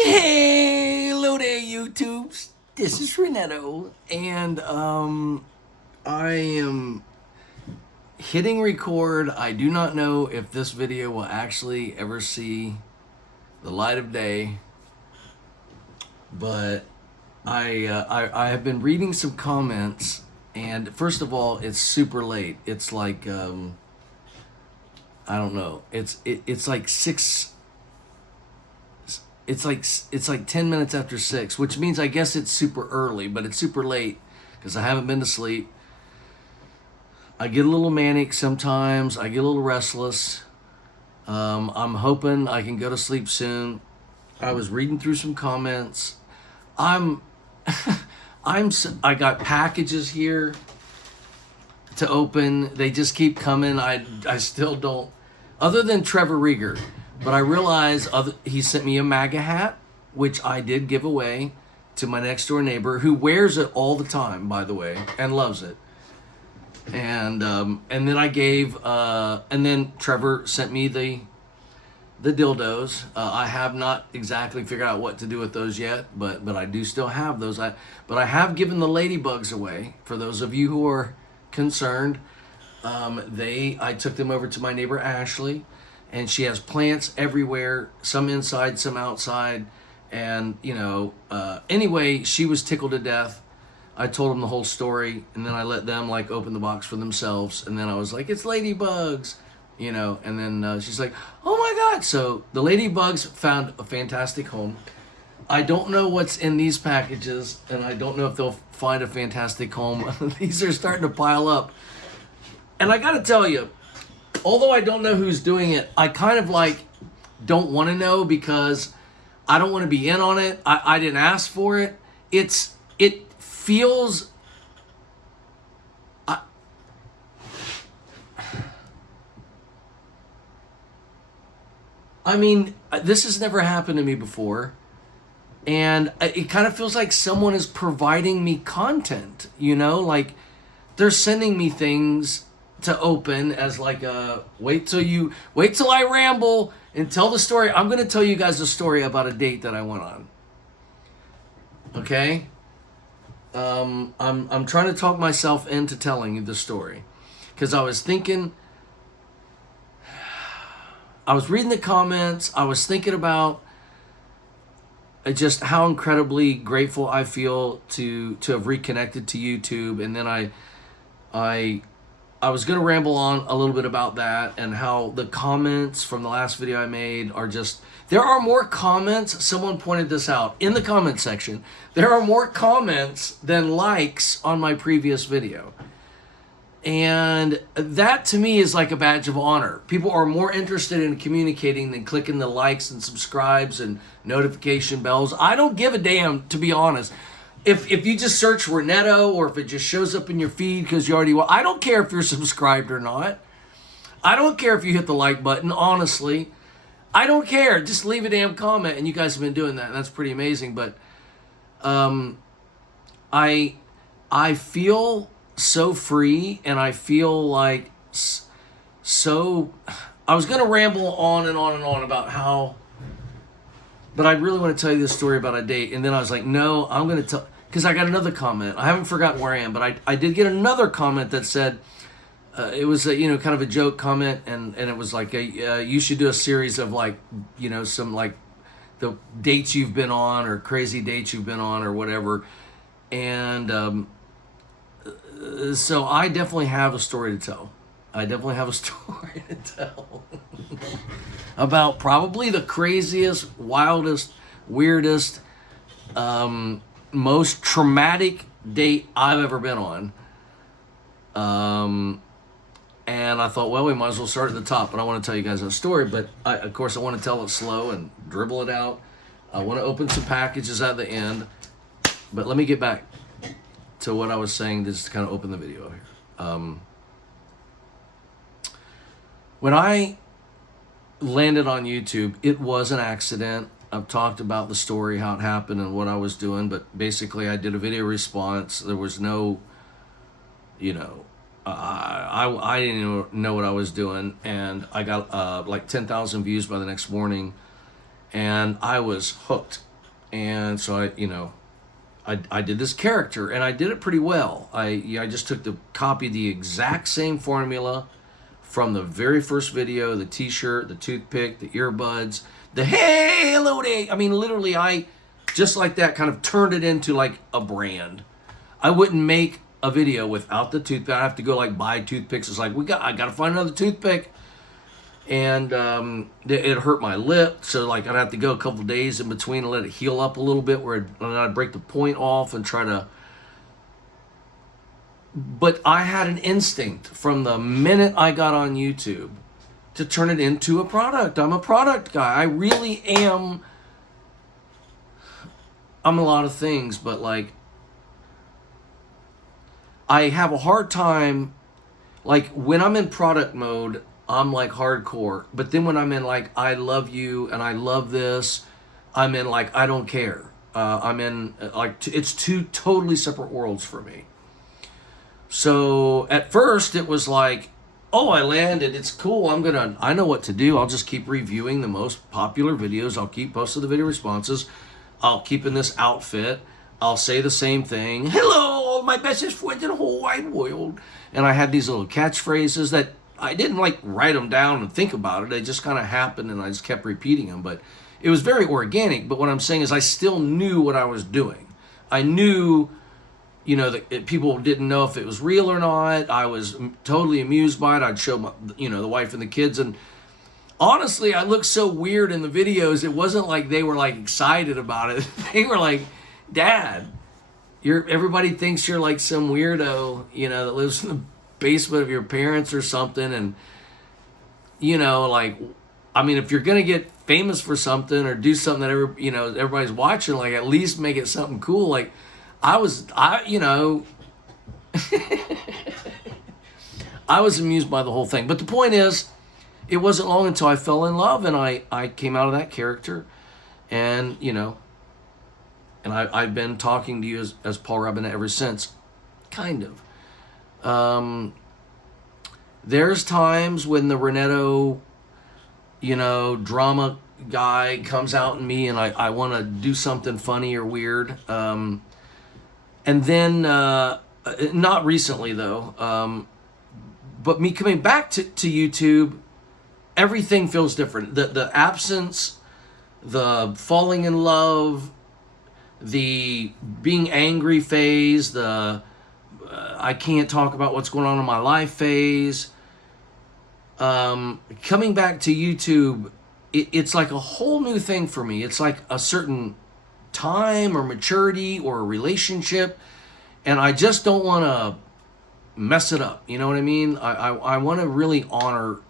Hey, hello there, YouTubes. This is Renetto, and I am hitting record. I do not know if this video will actually ever see the light of day, but I have been reading some comments, and first of all, it's super late. It's like I don't know. It's like six. It's like 10 minutes after 6, which means I guess it's super early, but it's super late because I haven't been to sleep. I get a little manic sometimes. I get a little restless. I'm hoping I can go to sleep soon. I was reading through some comments. I'm I got packages here to open. They just keep coming. I still don't, other than Trevor Rieger. But I realize he sent me a MAGA hat, which I did give away to my next door neighbor, who wears it all the time, by the way, and loves it. And then I gave, and then Trevor sent me the dildos. I have not exactly figured out what to do with those yet, but I do still have those. But I have given the ladybugs away for those of you who are concerned. I took them over to my neighbor Ashley. And she has plants everywhere, some inside, some outside. And, anyway, she was tickled to death. I told them the whole story, and then I let them, open the box for themselves. And then I was like, it's ladybugs, And then she's like, oh, my God. So the ladybugs found a fantastic home. I don't know what's in these packages, and I don't know if they'll find a fantastic home. These are starting to pile up. And I got to tell you, although I don't know who's doing it, I kind of don't want to know because I don't want to be in on it. I didn't ask for it. It feels. I mean, this has never happened to me before. And it kind of feels like someone is providing me content, they're sending me things to open as wait till I ramble and tell the story. I'm going to tell you guys a story about a date that I went on. Okay? I'm trying to talk myself into telling you the story because I was reading the comments. I was thinking about just how incredibly grateful I feel to have reconnected to YouTube, and then I was going to ramble on a little bit about that and how the comments from the last video I made are just, there are more comments. Someone pointed this out in the comment section. There are more comments than likes on my previous video. And that to me is like a badge of honor. People are more interested in communicating than clicking the likes and subscribes and notification bells. I don't give a damn, to be honest. If you just search Renetto, or if it just shows up in your feed because you already I don't care if you're subscribed or not. I don't care if you hit the like button, honestly. I don't care. Just leave a damn comment, and you guys have been doing that, and that's pretty amazing. But I feel so free, and I feel like so. I was going to ramble on and on and on about how, but I really want to tell you this story about a date. And then I was like, no, I'm going to tell, because I got another comment. I haven't forgotten where I am, but I did get another comment that said, it was a, kind of a joke comment. And it was like, you should do a series of some the dates you've been on or crazy dates you've been on or whatever. And so I definitely have a story to tell. I definitely have a story to tell about probably the craziest, wildest, weirdest, most traumatic date I've ever been on. And I thought, well, we might as well start at the top. But I want to tell you guys a story. But of course, I want to tell it slow and dribble it out. I want to open some packages at the end. But let me get back to what I was saying, just to kind of open the video here. When I landed on YouTube, it was an accident. I've talked about the story, how it happened, and what I was doing, but basically I did a video response. There was no, I didn't even know what I was doing, and I got 10,000 views by the next morning, and I was hooked. And so I did this character, and I did it pretty well. I just copied the exact same formula from the very first video, the t-shirt, the toothpick, the earbuds, the hey, hello day. I mean, literally, I just like that kind of turned it into like a brand. I wouldn't make a video without the toothpick. I have to go like buy toothpicks. It's like I got to find another toothpick. And it hurt my lip, so like I'd have to go a couple days in between and let it heal up a little bit, and I'd break the point off and try to. But I had an instinct from the minute I got on YouTube to turn it into a product. I'm a product guy. I really am. I'm a lot of things, but like I have a hard time. Like when I'm in product mode, I'm like hardcore. But then when I'm in like I love you and I love this, I'm in like I don't care. I'm in like it's two totally separate worlds for me. So at first it was like, oh, I landed. It's cool. I know what to do. I'll just keep reviewing the most popular videos. I'll keep posting the video responses. I'll keep in this outfit. I'll say the same thing. Hello, my bestest friend in the whole wide world. And I had these little catchphrases that I didn't like write them down and think about it. They just kind of happened and I just kept repeating them. But it was very organic. But what I'm saying is I still knew what I was doing. I knew, that people didn't know if it was real or not. I was totally amused by it. I'd show my, the wife and the kids. And honestly, I looked so weird in the videos. It wasn't like they were like excited about it. They were like, Dad, everybody thinks you're like some weirdo, that lives in the basement of your parents or something. And, like, I mean, if you're going to get famous for something or do something that everybody's watching, like at least make it something cool. Like I was amused by the whole thing. But the point is, it wasn't long until I fell in love and I came out of that character and, and I've been talking to you as Paul Robinette ever since, kind of. There's times when the Renetto, drama guy comes out in me and I want to do something funny or weird. And then, not recently though, but me coming back to YouTube, everything feels different. The absence, the falling in love, the being angry phase, the I can't talk about what's going on in my life phase. Coming back to YouTube, it's like a whole new thing for me. It's like a certain time or maturity or a relationship, and I just don't want to mess it up. You know what I mean? I want to really honor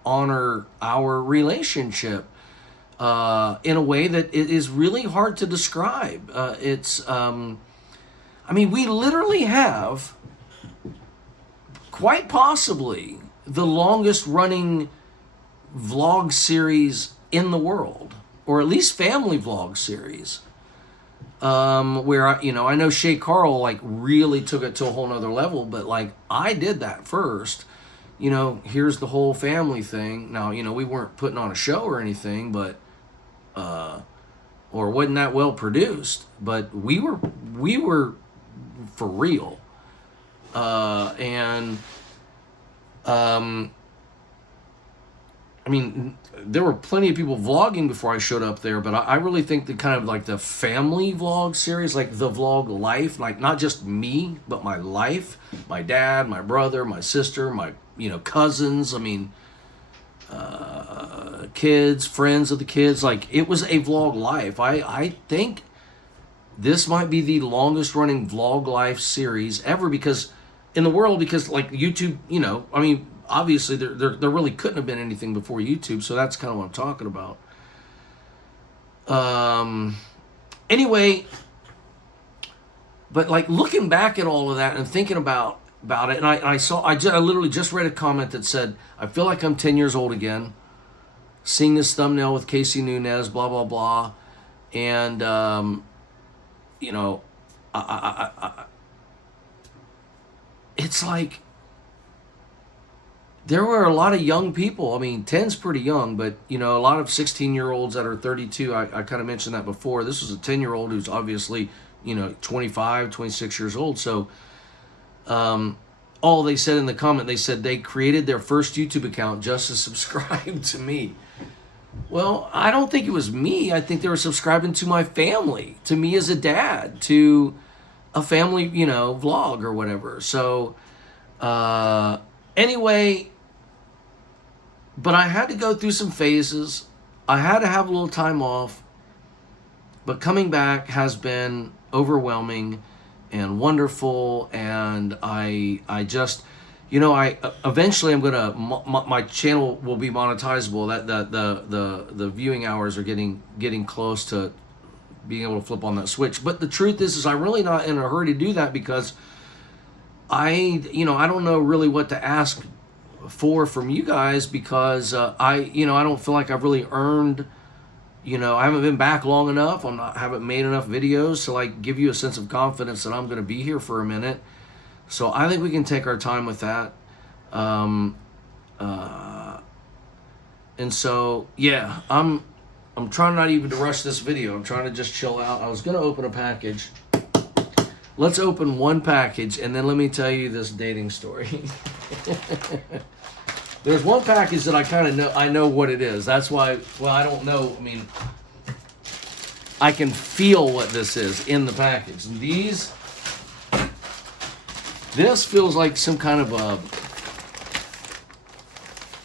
our relationship in a way that it is really hard to describe. We literally have quite possibly the longest running vlog series in the world, or at least family vlog series. Where I know Shay Carl like really took it to a whole nother level, but like I did that first. Here's the whole family thing. Now, we weren't putting on a show or anything, but or wasn't that well produced, but we were for real. There were plenty of people vlogging before I showed up there, but I really think the kind of like the family vlog series, like the vlog life, like not just me, but my life, my dad, my brother, my sister, my, cousins, kids, friends of the kids, like it was a vlog life. I think this might be the longest running vlog life series ever in the world, because like YouTube, obviously there really couldn't have been anything before YouTube, so that's kind of what I'm talking about. Anyway, but like looking back at all of that and thinking about it, and I literally just read a comment that said, I feel like I'm 10 years old again, seeing this thumbnail with Casey Nunez, blah blah blah, and it's like there were a lot of young people. I mean, 10's pretty young, but you know, a lot of 16-year-olds that are 32. I kind of mentioned that before. This was a 10-year-old who's obviously, you know, 25, 26 years old. So all they said in the comment, they said they created their first YouTube account just to subscribe to me. Well, I don't think it was me. I think they were subscribing to my family, to me as a dad, to a family, you know, vlog or whatever. So anyway, but I had to go through some phases. I had to have a little time off. But coming back has been overwhelming and wonderful. And I just, you know, eventually I'm gonna, my channel will be monetizable. That the viewing hours are getting close to being able to flip on that switch. But the truth is I'm really not in a hurry to do that, because I don't know really what to ask for from you guys, because I don't feel like I've really earned, I haven't been back long enough. Haven't made enough videos to like give you a sense of confidence that I'm going to be here for a minute. So I think we can take our time with that. And so yeah, I'm trying not even to rush this video. I'm trying to just chill out. I was going to open a package. Let's open one package, and then let me tell you this dating story. There's one package that I kind of know. I know what it is. That's why. Well, I don't know. I mean, I can feel what this is in the package. And this feels like some kind of a.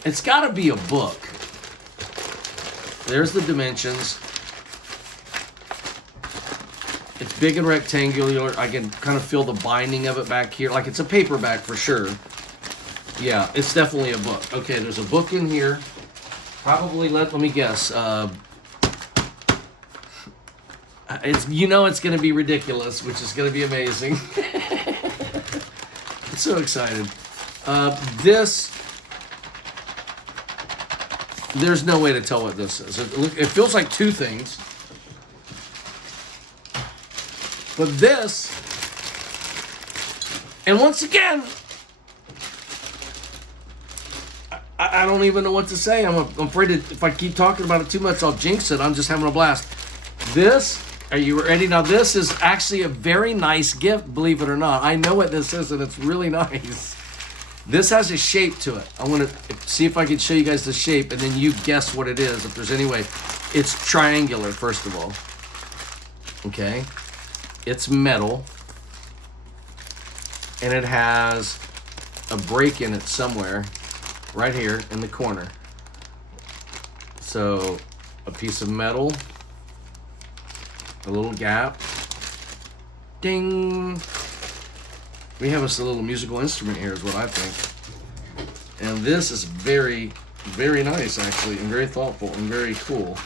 It's got to be a book. There's the dimensions. It's big and rectangular. I can kind of feel the binding of it back here. Like it's a paperback for sure. Yeah, it's definitely a book. Okay, there's a book in here. Probably, let me guess. It's going to be ridiculous, which is going to be amazing. I'm so excited. There's no way to tell what this is. It feels like two things. But this, and once again, I don't even know what to say. I'm afraid if I keep talking about it too much, I'll jinx it. I'm just having a blast. Are you ready? Now, this is actually a very nice gift, believe it or not. I know what this is, and it's really nice. This has a shape to it. I want to see if I can show you guys the shape, and then you guess what it is, if there's any way. It's triangular, first of all. Okay. It's metal, and it has a break in it somewhere, right here in the corner. So, a piece of metal, a little gap, ding. We have us a little musical instrument here, is what I think. And this is very, very nice, actually, and very thoughtful and very cool.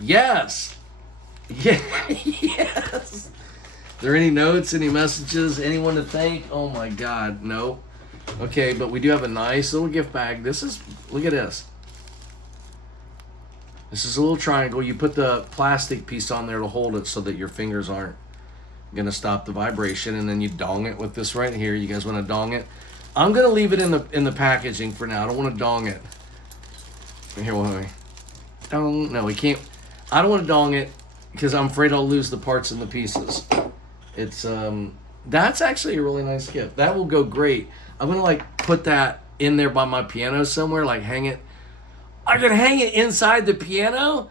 Yes. Yeah, yes. Are there any notes, any messages, anyone to thank? Oh my God, no. Okay, but we do have a nice little gift bag. Look at this. This is a little triangle. You put the plastic piece on there to hold it so that your fingers aren't gonna stop the vibration, and then you dong it with this right here. You guys want to dong it? I'm gonna leave it in the packaging for now. I don't want to dong it. Here, wait. Dong. No, we can't. I don't want to dong it, because I'm afraid I'll lose the parts and the pieces. It's that's actually a really nice gift. That will go great. I'm gonna like put that in there by my piano somewhere, like hang it. I could hang it inside the piano,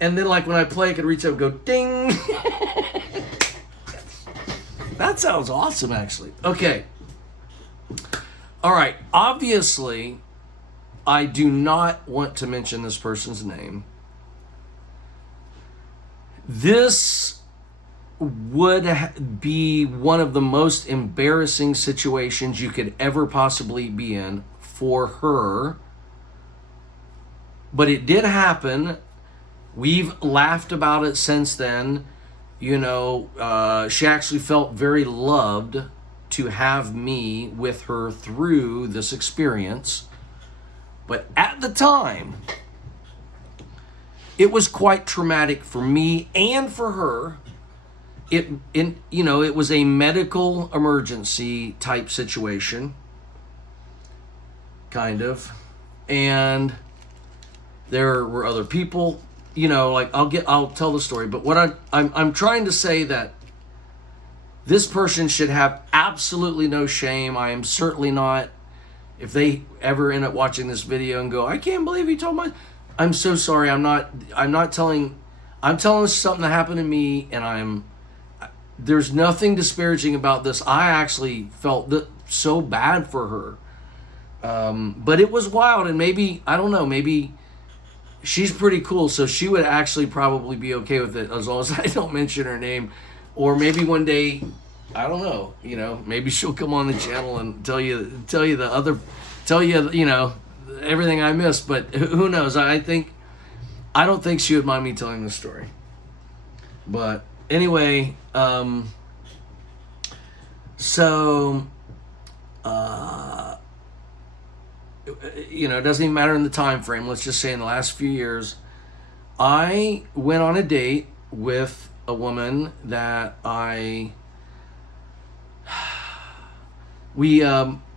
and then like when I play, I could reach up and go ding. That sounds awesome, actually. Okay. All right. Obviously, I do not want to mention this person's name. This would be one of the most embarrassing situations you could ever possibly be in for her. But it did happen. We've laughed about it since then. She actually felt very loved to have me with her through this experience. But at the time, it was quite traumatic for me and for her. it was a medical emergency type situation, kind of, and there were other people, like I'll tell the story, but what I'm trying to say that this person should have absolutely no shame. I am certainly not. If they ever end up watching this video and go, I can't believe he told my, I'm so sorry. I'm not telling. I'm telling something that happened to me, and there's nothing disparaging about this. I actually felt so bad for her. But it was wild, and maybe, I don't know, maybe she's pretty cool, so she would actually probably be okay with it as long as I don't mention her name. Or maybe one day, I don't know, maybe she'll come on the channel and tell you everything I missed. But who knows? I don't think she would mind me telling the story. But anyway, it doesn't even matter in the time frame. Let's just say in the last few years, I went on a date with a woman that we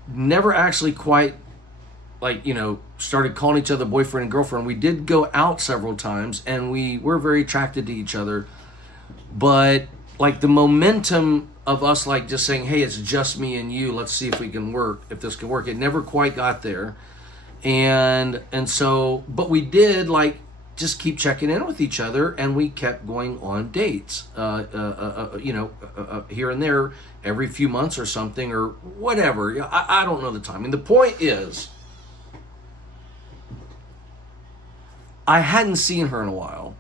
never actually quite started calling each other boyfriend and girlfriend. We did go out several times, and we were very attracted to each other. But the momentum of us just saying, hey, it's just me and you, let's see if this can work, it never quite got there. And so, but we did just keep checking in with each other, and we kept going on dates, here and there every few months or something, or whatever. I don't know the timing. The point is, I hadn't seen her in a while.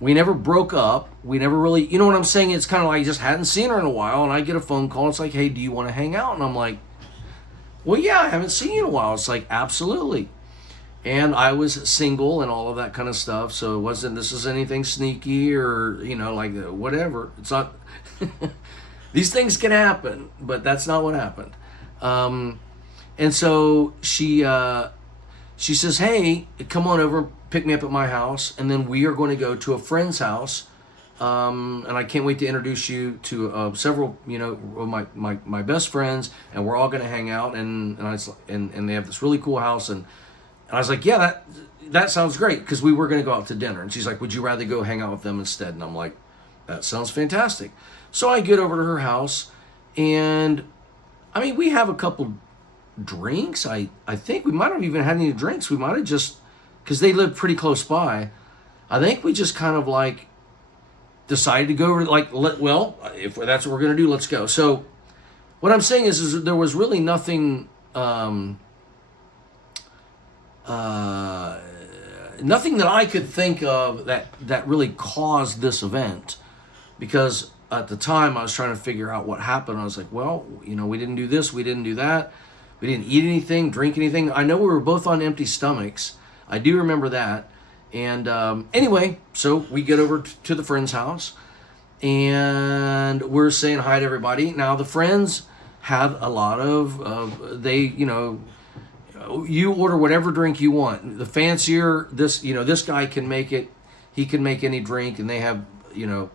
We never broke up. We never really, you know what I'm saying? It's kind of like I just hadn't seen her in a while, and I get a phone call. It's like, hey, do you want to hang out? And I'm like, well, yeah, I haven't seen you in a while. It's like, absolutely. And I was single and all of that kind of stuff. So this is anything sneaky or, whatever. It's not, these things can happen, but that's not what happened. And so she says, hey, come on over, pick me up at my house, and then we are going to go to a friend's house. And I can't wait to introduce you to several, of my best friends, and we're all going to hang out. And they have this really cool house. And I was like, yeah, that sounds great, because we were going to go out to dinner. And she's like, would you rather go hang out with them instead? And I'm like, that sounds fantastic. So I get over to her house, and we have a couple drinks. I think we might have even had any drinks. We might have just, because they live pretty close by, I think we just kind of decided to go over if that's what we're going to do, let's go. So what I'm saying is there was really nothing nothing that I could think of that really caused this event, because at the time I was trying to figure out what happened. I was like, well, we didn't do this, we didn't do that, we didn't eat anything, drink anything. I know we were both on empty stomachs. I do remember that. And anyway, so we get over to the friend's house, and we're saying hi to everybody. Now the friends have a lot of you order whatever drink you want. The fancier this guy can make it. He can make any drink, and they have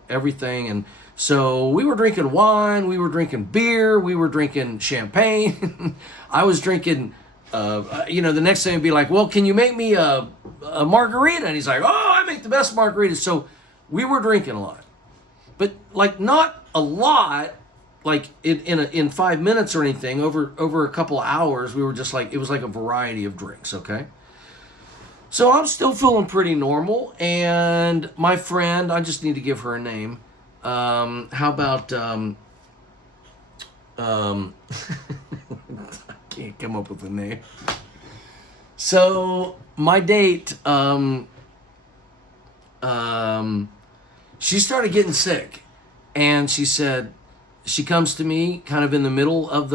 everything. And so we were drinking wine, we were drinking beer, we were drinking champagne. I was drinking. The next thing would be like, well, can you make me a margarita? And he's like, oh, I make the best margaritas. So we were drinking a lot, but not a lot, in 5 minutes or anything. Over a couple of hours, we were just it was like a variety of drinks. Okay. So I'm still feeling pretty normal. And my friend, I just need to give her a name. How about, can't come up with a name. So my date, she started getting sick, and she said, she comes to me kind of in the middle of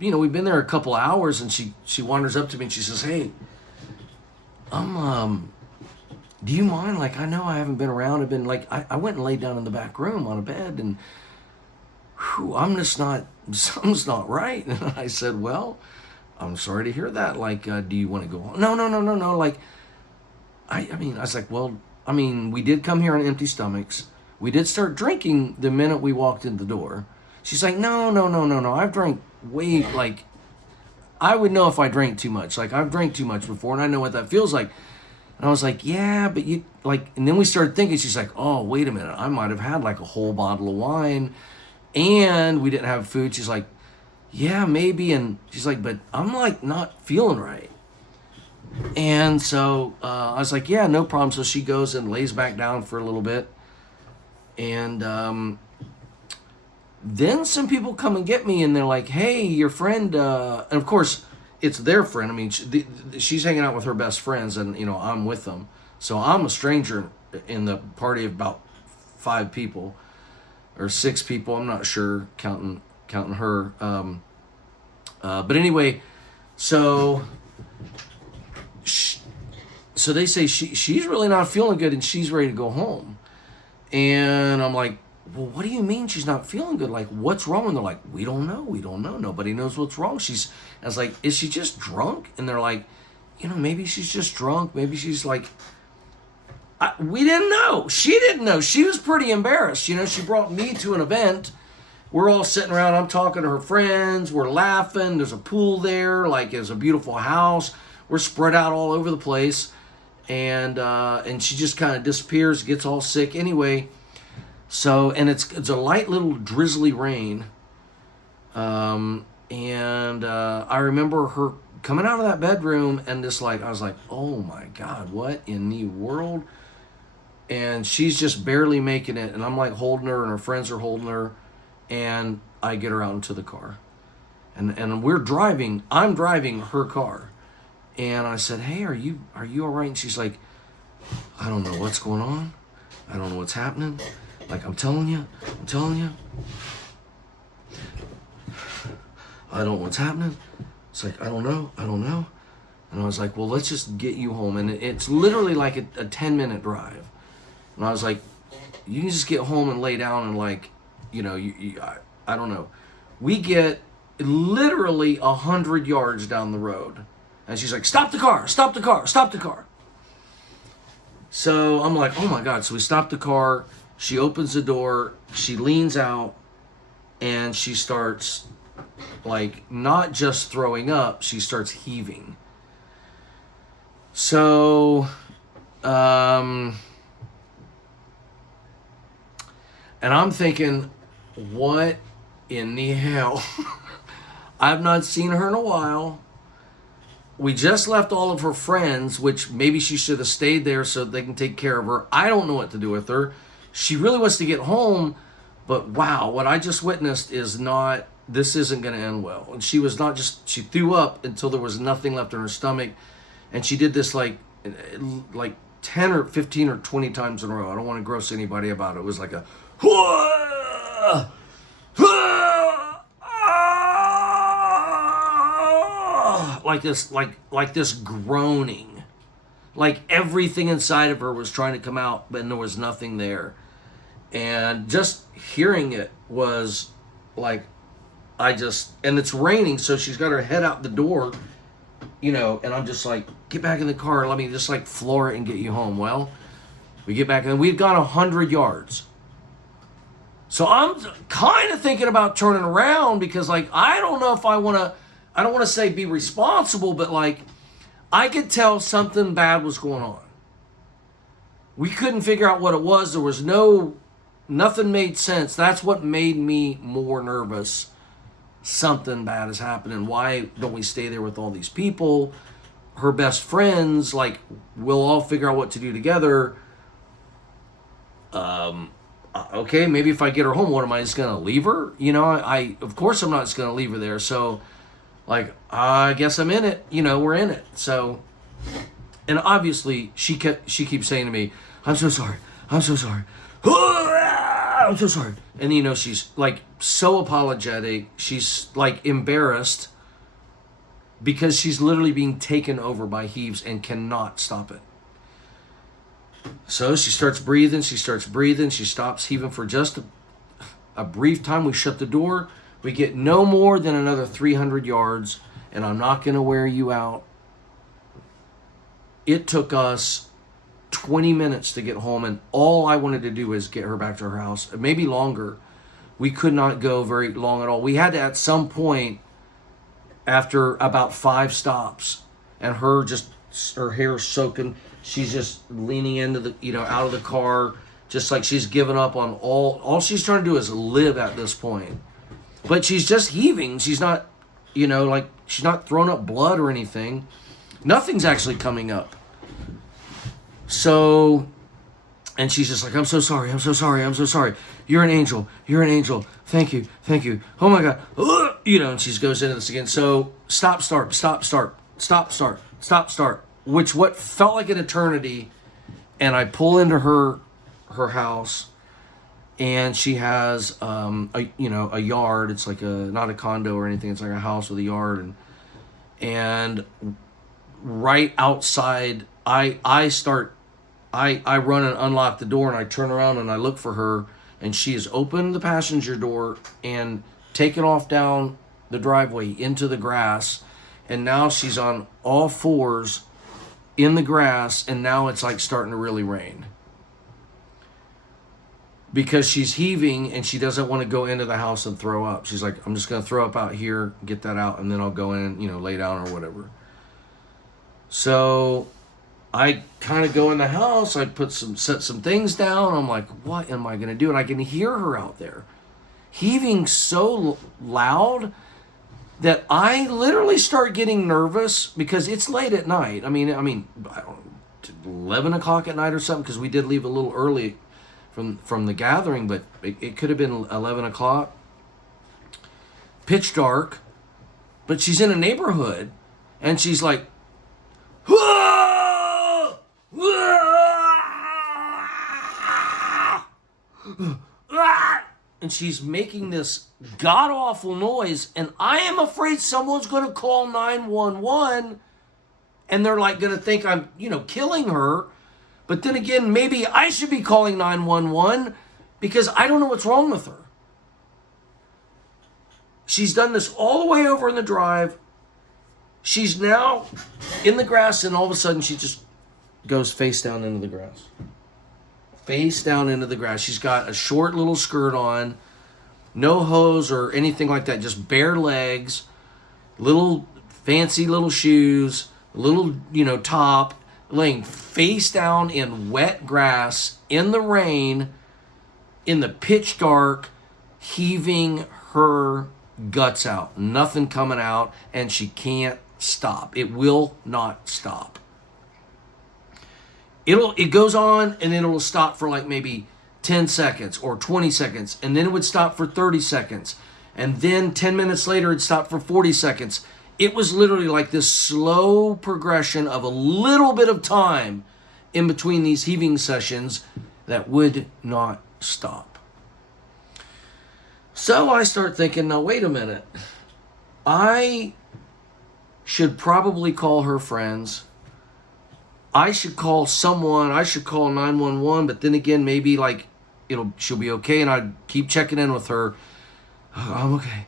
we've been there a couple hours, and she wanders up to me and she says, hey, do you mind? I know I haven't been around. I've been I went and laid down in the back room on a bed, and I'm just not, something's not right. And I said, well, I'm sorry to hear that. Do you want to go on? No. I was like, well, we did come here on empty stomachs. We did start drinking the minute we walked in the door. She's like, no, no, no, no, no. I've drank way, like, I would know if I drank too much. Like, I've drank too much before, and I know what that feels like. And I was like, yeah, but you, like, and then we started thinking, she's like, oh, wait a minute. I might have had, like, a whole bottle of wine, and we didn't have food. She's like, yeah, maybe. And she's like, but I'm, like, not feeling right. And so I was like, yeah, no problem. So she goes and lays back down for a little bit. And then some people come and get me, and they're like, hey, your friend, and of course, it's their friend. I mean, she's hanging out with her best friends, and, you know, I'm with them. So I'm a stranger in the party of about 5 people or 6 people. I'm not sure, counting her. But anyway, so they say she's really not feeling good, and she's ready to go home. And I'm like, well, what do you mean she's not feeling good? Like, what's wrong? And they're like, we don't know. Nobody knows what's wrong. I was like, is she just drunk? And they're like, you know, maybe she's just drunk. Maybe she's like, we didn't know. She didn't know. She was pretty embarrassed. You know, she brought me to an event. We're all sitting around. I'm talking to her friends. We're laughing. There's a pool there. Like, it's a beautiful house. We're spread out all over the place. And she just kind of disappears, gets all sick anyway. So, and it's a light little drizzly rain. I remember her coming out of that bedroom and just like, I was like, oh my God, what in the world? And she's just barely making it. And I'm like holding her, and her friends are holding her. And I get her out into the car. And I'm driving her car. And I said, hey, are you all right? And she's like, I don't know what's going on. I don't know what's happening. Like, I'm telling you. I don't know what's happening. It's like, I don't know. And I was like, well, let's just get you home. And it's literally like a 10-minute drive. And I was like, you can just get home and lay down and, like, you know, I don't know. We get literally 100 yards down the road. And she's like, stop the car. So I'm like, oh my God. So we stop the car. She opens the door. She leans out. And she starts, like, not just throwing up. She starts heaving. So, and I'm thinking, what in the hell? I've not seen her in a while. We just left all of her friends, which maybe she should have stayed there so they can take care of her. I don't know what to do with her. She really wants to get home, but wow, what I just witnessed this isn't going to end well. And she threw up until there was nothing left in her stomach. And she did this like 10 or 15 or 20 times in a row. I don't want to gross anybody about it. It was like a like this groaning, like everything inside of her was trying to come out, but there was nothing there. And just hearing it was like, and it's raining, so she's got her head out the door, you know, and I'm just like, get back in the car, let me just like floor it and get you home. Well, we get back, and we'd gone 100 yards. So I'm kind of thinking about turning around, because, like, I don't know if I don't want to say be responsible, but, like, I could tell something bad was going on. We couldn't figure out what it was. There was nothing made sense. That's what made me more nervous. Something bad is happening. Why don't we stay there with all these people? Her best friends, like, we'll all figure out what to do together. Okay, maybe if I get her home, what am I just going to leave her? You know, of course I'm not just going to leave her there. So, like, I guess I'm in it. You know, we're in it. So, and obviously she keeps saying to me, I'm so sorry. I'm so sorry. And, you know, she's like so apologetic. She's like embarrassed because she's literally being taken over by heaves and cannot stop it. So she starts breathing. She stops heaving for just a brief time. We shut the door. We get no more than another 300 yards, and I'm not going to wear you out. It took us 20 minutes to get home, and all I wanted to do was get her back to her house, maybe longer. We could not go very long at all. We had to, at some point, after about 5 stops, and her hair soaking, she's just leaning into out of the car, just like she's given up on all she's trying to do is live at this point. But she's just heaving. She's not, she's not throwing up blood or anything. Nothing's actually coming up. So, and she's just like, I'm so sorry, I'm so sorry, I'm so sorry. You're an angel, you're an angel. Thank you, thank you. Oh my God. And she goes into this again. So, stop, start, stop, start, stop, start, stop, start. Which what felt like an eternity. And I pull into her house, and she has a yard. It's like not a condo or anything. It's like a house with a yard, and right outside, I run and unlock the door, and I turn around and I look for her, and she has opened the passenger door and taken off down the driveway into the grass, and now she's on all fours in the grass, and now it's like starting to really rain. Because she's heaving and she doesn't want to go into the house and throw up. She's like, I'm just going to throw up out here, get that out, and then I'll go in, lay down or whatever. So I kind of go in the house. I set some things down. I'm like, what am I going to do? And I can hear her out there heaving so loud that I literally start getting nervous because it's late at night. I mean, I don't know, 11 o'clock at night or something, because we did leave a little early from the gathering, but it could have been 11 o'clock. Pitch dark, but she's in a neighborhood, and she's like, "Whoa! And she's making this god-awful noise, and I am afraid someone's going to call 911, and they're like going to think I'm, killing her. But then again, maybe I should be calling 911 because I don't know what's wrong with her. She's done this all the way over in the drive. She's now in the grass, and all of a sudden she just goes face down into the grass. Face down into the grass. She's got a short little skirt on, no hose or anything like that, just bare legs, little fancy little shoes, little, top, laying face down in wet grass, in the rain, in the pitch dark, heaving her guts out. Nothing coming out, and she can't stop. It will not stop. It goes on, and then it'll stop for like maybe 10 seconds or 20 seconds, and then it would stop for 30 seconds. And then 10 minutes later, it'd stop for 40 seconds. It was literally like this slow progression of a little bit of time in between these heaving sessions that would not stop. So I start thinking, now wait a minute. I should probably call her friends. I should call someone. I should call 911, but then again, maybe she'll be okay, and I'd keep checking in with her. Oh, I'm okay.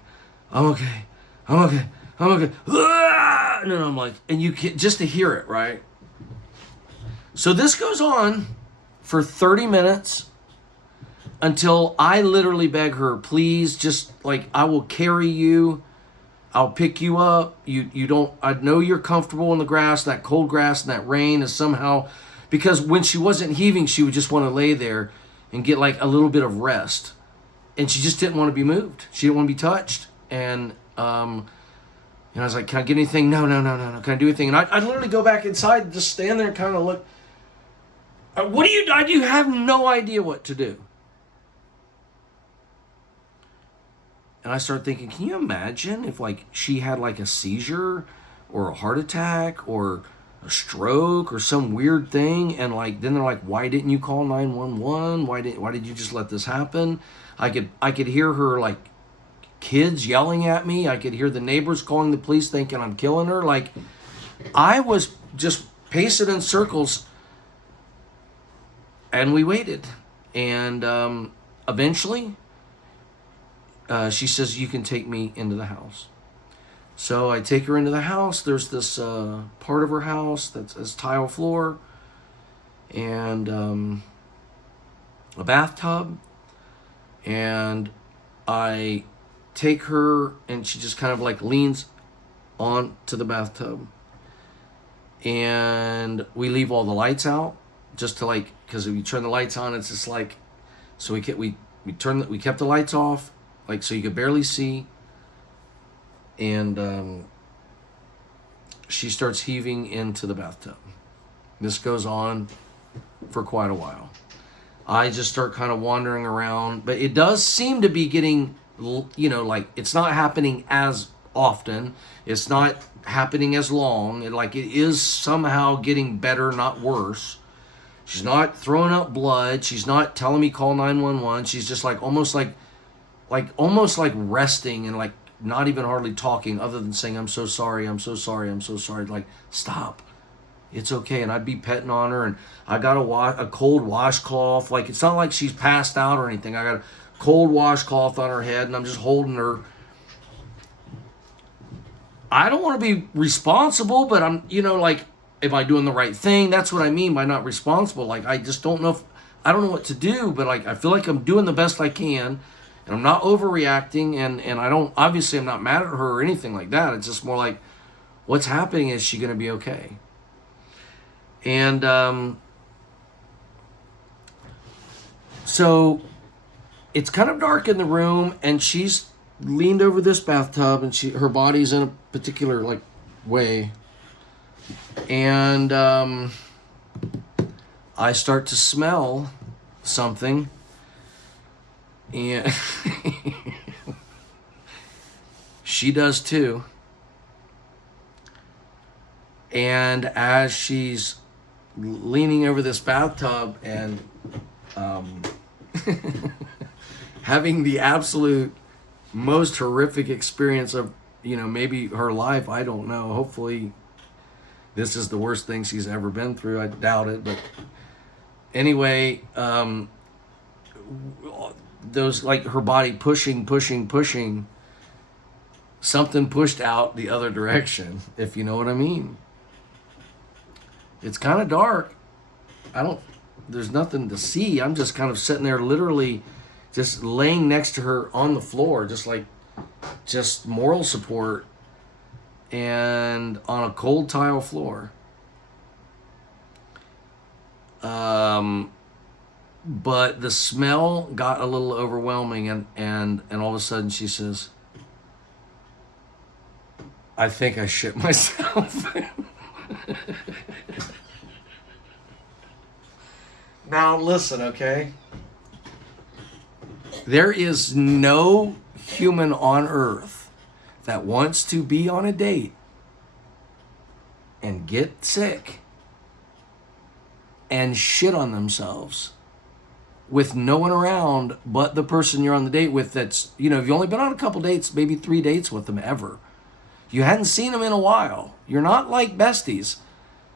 I'm okay. I'm okay. I'm okay. And then I'm like, and you can just to hear it, right? So this goes on for 30 minutes until I literally beg her, please, just I will carry you. I'll pick you up. I know you're comfortable in the grass, that cold grass and that rain is somehow, because when she wasn't heaving, she would just want to lay there and get a little bit of rest. And she just didn't want to be moved. She didn't want to be touched. And, I was like, can I get anything? No. Can I do anything? And I'd literally go back inside and just stand there and kind of look. What do you do? You have no idea what to do. And I start thinking, can you imagine if she had a seizure or a heart attack or a stroke or some weird thing, and then they're like, why didn't you call 911? Why did you just let this happen? I could hear her kids yelling at me. I could hear the neighbors calling the police thinking I'm killing her. I was just pacing in circles, and we waited. And eventually she says, you can take me into the house. So I take her into the house. There's this part of her house that's tile floor. and a bathtub, and I take her, and she just kind of like leans on to the bathtub, and we leave all the lights out just to like, because if you turn the lights on, it's just like, so we kept the lights off, like, so you could barely see, and she starts heaving into the bathtub. This goes on for quite a while. I just start kind of wandering around, but it does seem to be getting, like, it's not happening as often. It's not happening as long. It is somehow getting better, not worse. She's not throwing up blood. She's not telling me call 911. She's just like almost like resting and like not even hardly talking other than saying, I'm so sorry, I'm so sorry, I'm so sorry. Like, stop. It's okay. And I'd be petting on her, and I got a cold washcloth. Like, it's not like she's passed out or anything. I got a cold washcloth on her head, and I'm just holding her. I don't want to be responsible, but I'm, like, am I doing the right thing? That's what I mean by not responsible. Like, I just don't know I don't know what to do, but like, I feel like I'm doing the best I can, and I'm not overreacting, and obviously I'm not mad at her or anything like that. It's just more like, what's happening? Is she going to be okay? And so it's kind of dark in the room, and she's leaned over this bathtub, and her body's in a particular like way, and I start to smell something, and she does too. And as she's leaning over this bathtub and having the absolute most horrific experience of, maybe her life, I don't know. Hopefully this is the worst thing she's ever been through. I doubt it, but anyway, those, like, her body pushing, something pushed out the other direction, if you know what I mean. It's kind of dark. There's nothing to see. I'm just kind of sitting there, literally just laying next to her on the floor, just moral support, and on a cold tile floor. But the smell got a little overwhelming, and all of a sudden she says, I think I shit myself. Now listen, okay? There is no human on earth that wants to be on a date and get sick and shit on themselves with no one around but the person you're on the date with. That's, you've only been on a couple dates, maybe 3 dates with them ever. You hadn't seen them in a while. You're not like besties.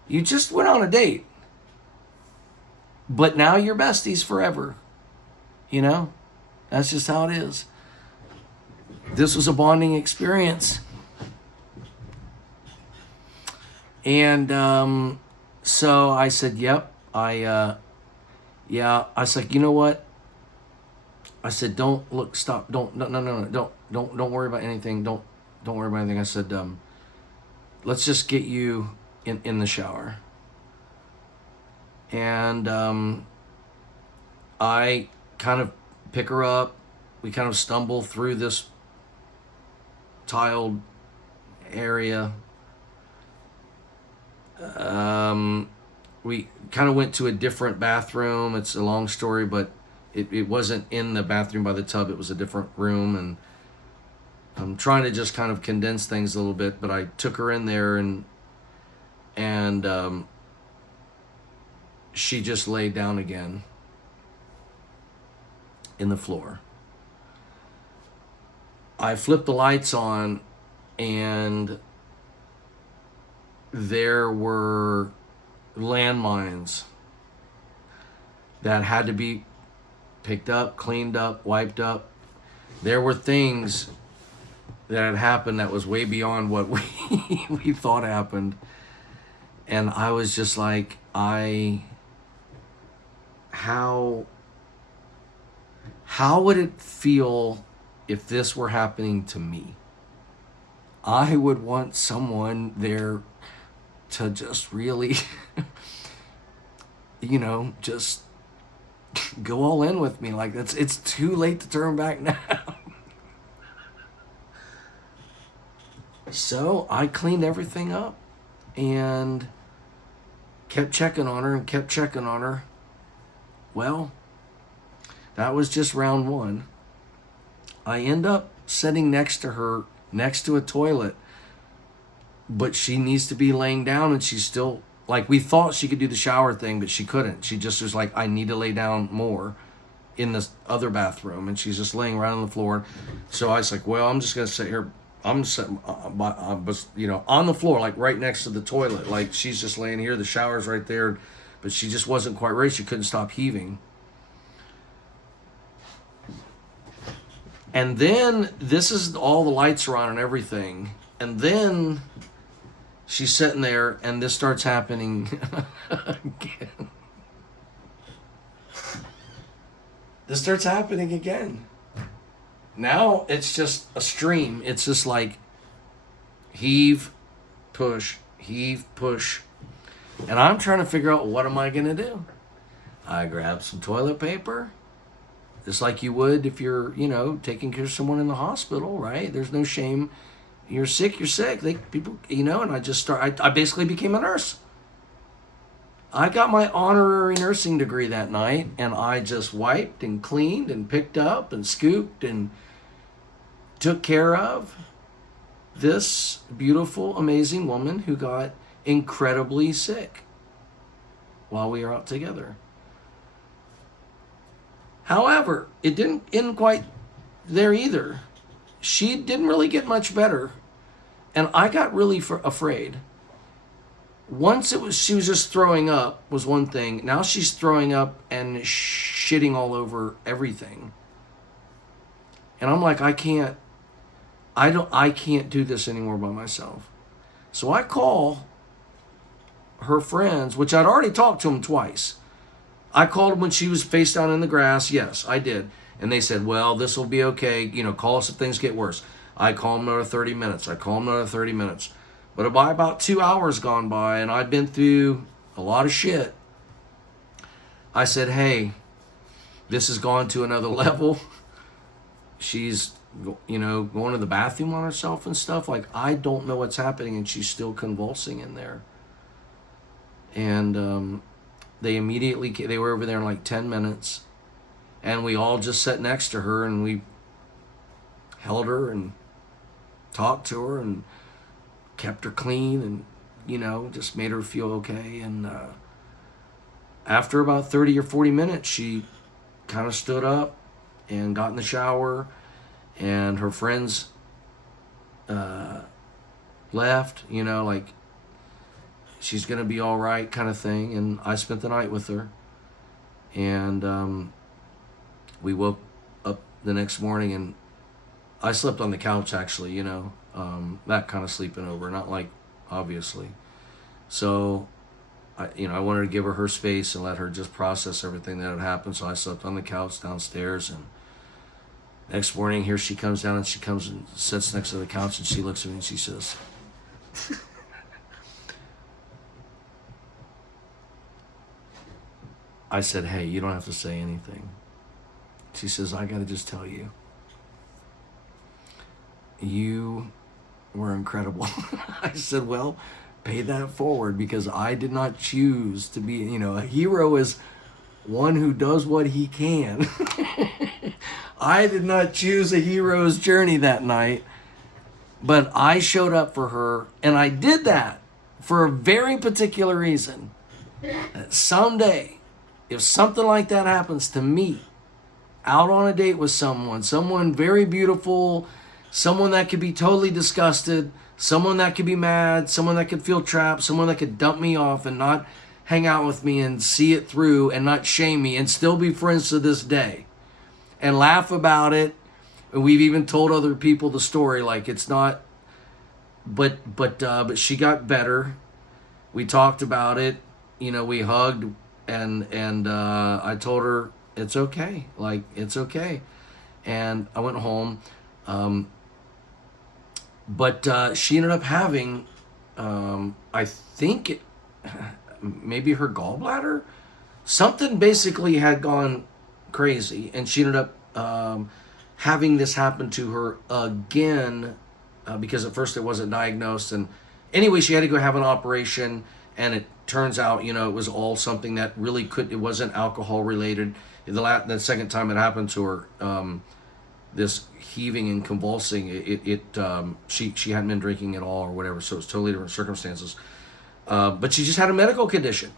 You just went on a date. But now you're besties forever. That's just how it is. This was a bonding experience. And so I said, yep. I said, you know what? I said, stop. Don't worry about anything. Don't worry about anything. I said, let's just get you in the shower. And I kind of pick her up. We kind of stumble through this tiled area. We kind of went to a different bathroom. It's a long story, but it wasn't in the bathroom by the tub. It was a different room, and I'm trying to just kind of condense things a little bit, but I took her in there, and she just laid down again in the floor. I flipped the lights on, and there were landmines that had to be picked up, cleaned up, wiped up. There were things that had happened that was way beyond what we thought happened. And I was just like, I how would it feel if this were happening to me? I would want someone there to just really, just go all in with me. Like, it's too late to turn back now. So I cleaned everything up and kept checking on her and kept checking on her. Well, that was just round one. I end up sitting next to her, next to a toilet, but she needs to be laying down, and she's still, like, we thought she could do the shower thing, but she couldn't. She just was like, I need to lay down more in this other bathroom, and she's just laying right on the floor. So I was like, well, I'm just going to sit here. I'm sitting, on the floor, like right next to the toilet. Like, she's just laying here. The shower's right there, but she just wasn't quite ready. She couldn't stop heaving. And then this is all the lights are on and everything. And then she's sitting there, and this starts happening again. This starts happening again. Now it's just a stream. It's just like heave, push, heave, push. And I'm trying to figure out, what am I going to do? I grab some toilet paper, just like you would if you're, taking care of someone in the hospital, right? There's no shame. You're sick, you're sick. People, and I basically became a nurse. I got my honorary nursing degree that night, and I just wiped and cleaned and picked up and scooped and took care of this beautiful, amazing woman who got incredibly sick while we were out together. However, it didn't end quite there either. She didn't really get much better, and I got really afraid. Once she was just throwing up was one thing. Now she's throwing up and shitting all over everything. And I'm like, I can't do this anymore by myself. So I call her friends, which I'd already talked to them twice. I called them when she was face down in the grass. Yes, I did. And they said, well, this will be okay. Call us if things get worse. I call them another 30 minutes. I call them another 30 minutes. But by about 2 hours gone by, and I'd been through a lot of shit, I said, hey, this has gone to another level. She's, going to the bathroom on herself and stuff. Like, I don't know what's happening, and she's still convulsing in there. And they were over there in like 10 minutes. And we all just sat next to her, and we held her and talked to her and kept her clean and, just made her feel okay. And after about 30 or 40 minutes, she kind of stood up and got in the shower, and her friends left, like, she's going to be all right kind of thing. And I spent the night with her. And we woke up the next morning, and I slept on the couch, actually, that kind of sleeping over, not like, obviously. So, I wanted to give her space and let her just process everything that had happened. So I slept on the couch downstairs, and next morning, here she comes down, and she comes and sits next to the couch, and she looks at me and she says, I said, hey, you don't have to say anything. She says, I got to just tell you, you were incredible. I said, well, pay that forward, because I did not choose to be, a hero is one who does what he can. I did not choose a hero's journey that night, but I showed up for her, and I did that for a very particular reason. That someday, if something like that happens to me, out on a date with someone very beautiful, someone that could be totally disgusted, someone that could be mad, someone that could feel trapped, someone that could dump me off and not hang out with me and see it through and not shame me and still be friends to this day and laugh about it. And we've even told other people the story, like, it's not, but she got better. We talked about it, we hugged, and I told her it's okay, like it's okay, and I went home. But she ended up having, I think maybe her gallbladder, something basically had gone crazy, and she ended up having this happen to her again, because at first it wasn't diagnosed. And anyway, she had to go have an operation, and it turns out, it was all something that really it wasn't alcohol related. The second time it happened to her, this heaving and convulsing, she hadn't been drinking at all or whatever, so it was totally different circumstances. But she just had a medical condition.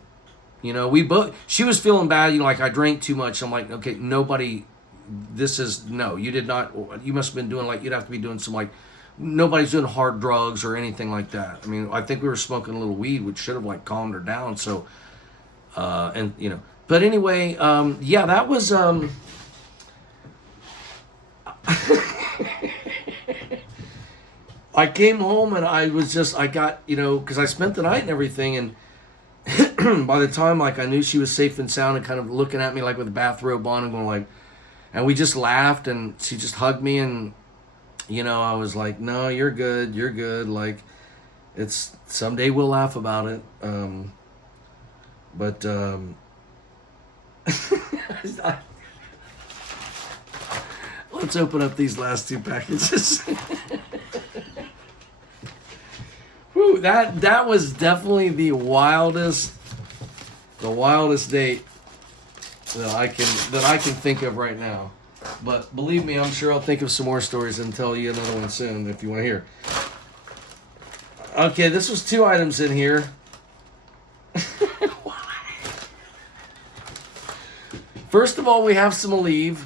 She was feeling bad, like I drank too much. I'm like, okay, you did not, you must have been doing, like, you'd have to be doing some, like, nobody's doing hard drugs or anything like that. I mean, I think we were smoking a little weed, which should have, like, calmed her down. So, but anyway, that was, I came home and I got, because I spent the night and everything, and by the time, like, I knew she was safe and sound and kind of looking at me, like, with a bathrobe on and going, like, and we just laughed, and she just hugged me, and, I was like, no, you're good, like, it's, someday we'll laugh about it, but, let's open up these last two packages. Whew, that was definitely the wildest date that I can think of right now. But believe me, I'm sure I'll think of some more stories and tell you another one soon if you want to hear. Okay, this was 2 items in here. First of all, we have some Aleve.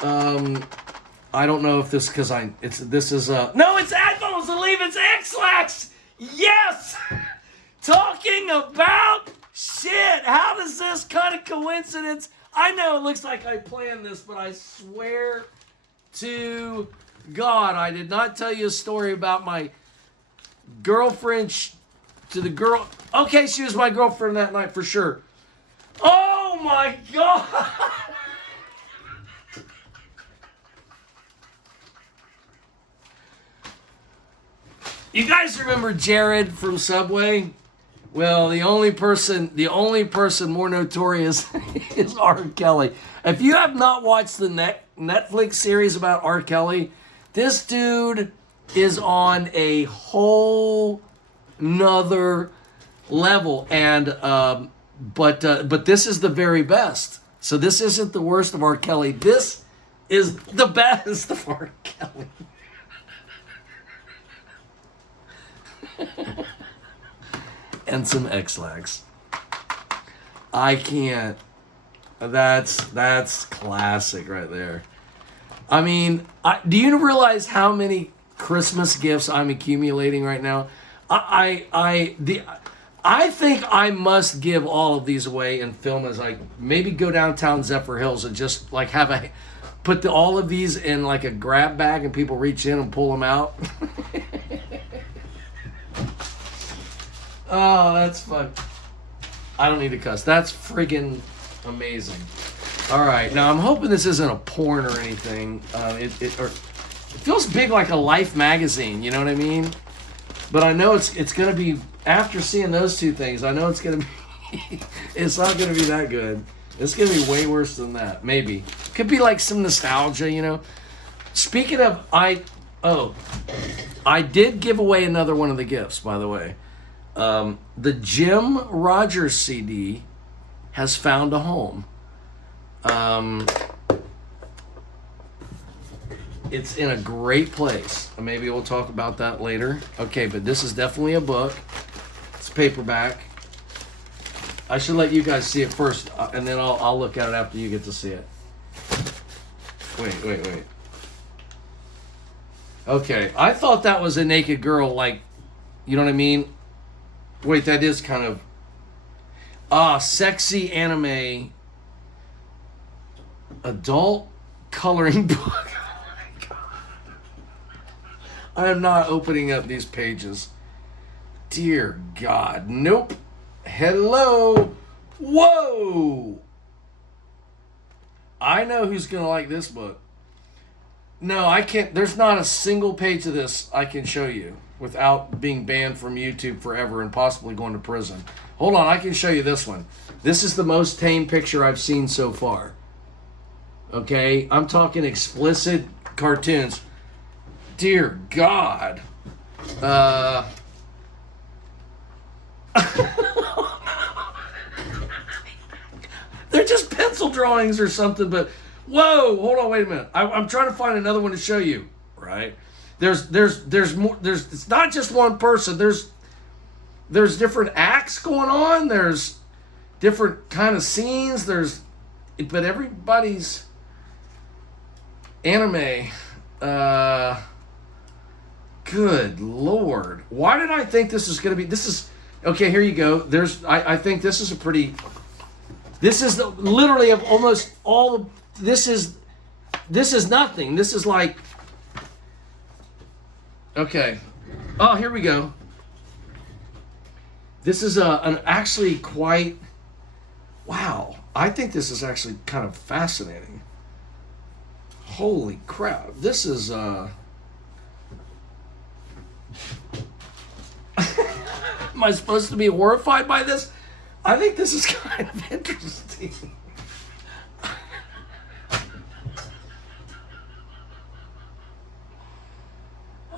I don't know if this, because no, it's headphones, Aleve, it's X-Lax! Yes! Talking about shit! How does this kind of coincidence? I know it looks like I planned this, but I swear to God, I did not tell you a story about my girlfriend to the girl. Okay, she was my girlfriend that night for sure. Oh my God! You guys remember Jared from Subway? Well, the only person more notorious is R. Kelly. If you have not watched the Netflix series about R. Kelly, this dude is on a whole nother level. And but this is the very best. So this isn't the worst of R. Kelly. This is the best of R. Kelly. And some X-Lax. I can't. That's classic right there. I mean, do you realize how many Christmas gifts I'm accumulating right now? I think I must give all of these away and film as I maybe go downtown Zephyr Hills and just like put all of these in like a grab bag and people reach in and pull them out. Oh, that's fun. I don't need to cuss. That's friggin' amazing. All right, now I'm hoping this isn't a porn or anything. It feels big like a Life magazine. You know what I mean? But I know it's gonna be, after seeing those two things, I know it's gonna be. It's not gonna be that good. It's gonna be way worse than that. Maybe could be like some nostalgia. Speaking of, I did give away another one of the gifts, by the way. The Jim Rogers CD has found a home. It's in a great place. Maybe we'll talk about that later. Okay, but this is definitely a book. It's paperback. I should let you guys see it first, and then I'll look at it after you get to see it. Wait. Okay, I thought that was a naked girl, like, you know what I mean? Wait, that is kind of sexy anime adult coloring book. Oh my God. I am not opening up these pages. Dear God. Nope. Hello. Whoa! I know who's going to like this book. No, I can't. There's not a single page of this I can show you without being banned from YouTube forever and possibly going to prison. Hold on, I can show you this one. This is the most tame picture I've seen so far. Okay? I'm talking explicit cartoons. Dear God. They're just pencil drawings or something, but whoa, hold on, wait a minute. I'm trying to find another one to show you, right? There's more, it's not just one person. There's different acts going on. There's different kind of scenes. But everybody's anime. Good Lord. Why did I think this is going to be, okay, here you go. I think this is literally of almost all, this is nothing. This is like, okay. Oh, here we go. This is an actually quite, wow. I think this is actually kind of fascinating. Holy crap. This is, am I supposed to be horrified by this? I think this is kind of interesting.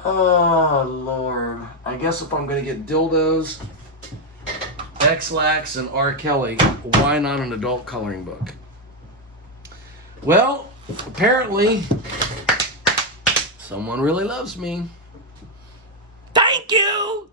Oh, Lord. I guess if I'm going to get dildos, X-Lax, and R. Kelly, why not an adult coloring book? Well, apparently, someone really loves me. Thank you!